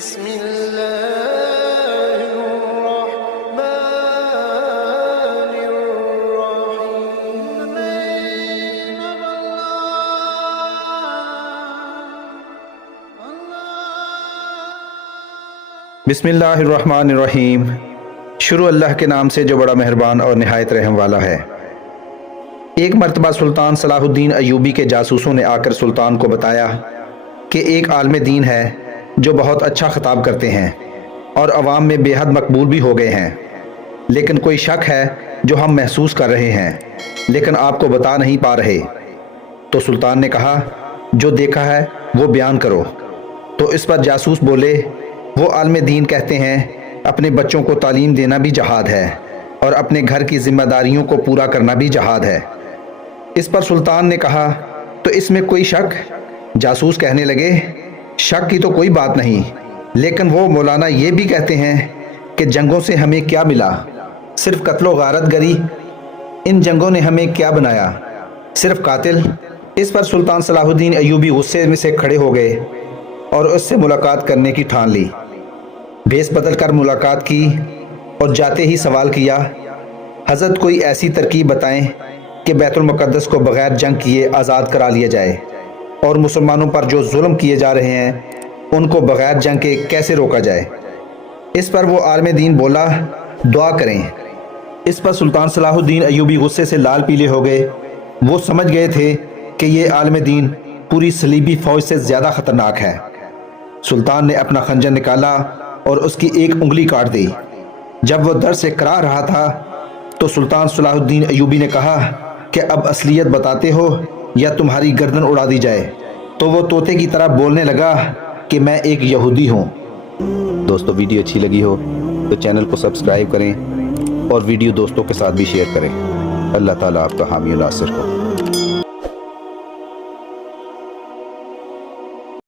بسم الله الرحمن الرحيم بسم اللہ الرحمن الرحیم۔ شروع اللہ کے نام سے جو بڑا مہربان اور نہایت رحم والا ہے۔ ایک مرتبہ سلطان صلاح الدین ایوبی کے جاسوسوں نے آ کر سلطان کو بتایا کہ ایک عالم دین ہے جو بہت اچھا خطاب کرتے ہیں اور عوام میں بے حد مقبول بھی ہو گئے ہیں، لیکن کوئی شک ہے جو ہم محسوس کر رہے ہیں لیکن آپ کو بتا نہیں پا رہے۔ تو سلطان نے کہا جو دیکھا ہے وہ بیان کرو۔ تو اس پر جاسوس بولے وہ عالم دین کہتے ہیں اپنے بچوں کو تعلیم دینا بھی جہاد ہے اور اپنے گھر کی ذمہ داریوں کو پورا کرنا بھی جہاد ہے۔ اس پر سلطان نے کہا تو اس میں کوئی شک؟ جاسوس کہنے لگے شک کی تو کوئی بات نہیں، لیکن وہ مولانا یہ بھی کہتے ہیں کہ جنگوں سے ہمیں کیا ملا؟ صرف قتل و غارت گری۔ ان جنگوں نے ہمیں کیا بنایا؟ صرف قاتل۔ اس پر سلطان صلاح الدین ایوبی غصے میں سے کھڑے ہو گئے اور اس سے ملاقات کرنے کی ٹھان لی۔ بھیس بدل کر ملاقات کی اور جاتے ہی سوال کیا حضرت کوئی ایسی ترکیب بتائیں کہ بیت المقدس کو بغیر جنگ کیے آزاد کرا لیا جائے اور مسلمانوں پر جو ظلم کیے جا رہے ہیں ان کو بغیر جنگ کے کیسے روکا جائے؟ اس پر وہ عالم دین بولا دعا کریں۔ اس پر سلطان صلاح الدین ایوبی غصے سے لال پیلے ہو گئے۔ وہ سمجھ گئے تھے کہ یہ عالم دین پوری صلیبی فوج سے زیادہ خطرناک ہے۔ سلطان نے اپنا خنجر نکالا اور اس کی ایک انگلی کاٹ دی۔ جب وہ درد سے کرا رہا تھا تو سلطان صلاح الدین ایوبی نے کہا کہ اب اصلیت بتاتے ہو یا تمہاری گردن اڑا دی جائے؟ تو وہ طوطے کی طرح بولنے لگا کہ میں ایک یہودی ہوں۔ دوستو ویڈیو اچھی لگی ہو تو چینل کو سبسکرائب کریں اور ویڈیو دوستوں کے ساتھ بھی شیئر کریں۔ اللہ تعالیٰ آپ کا حامی و ناصر ہو۔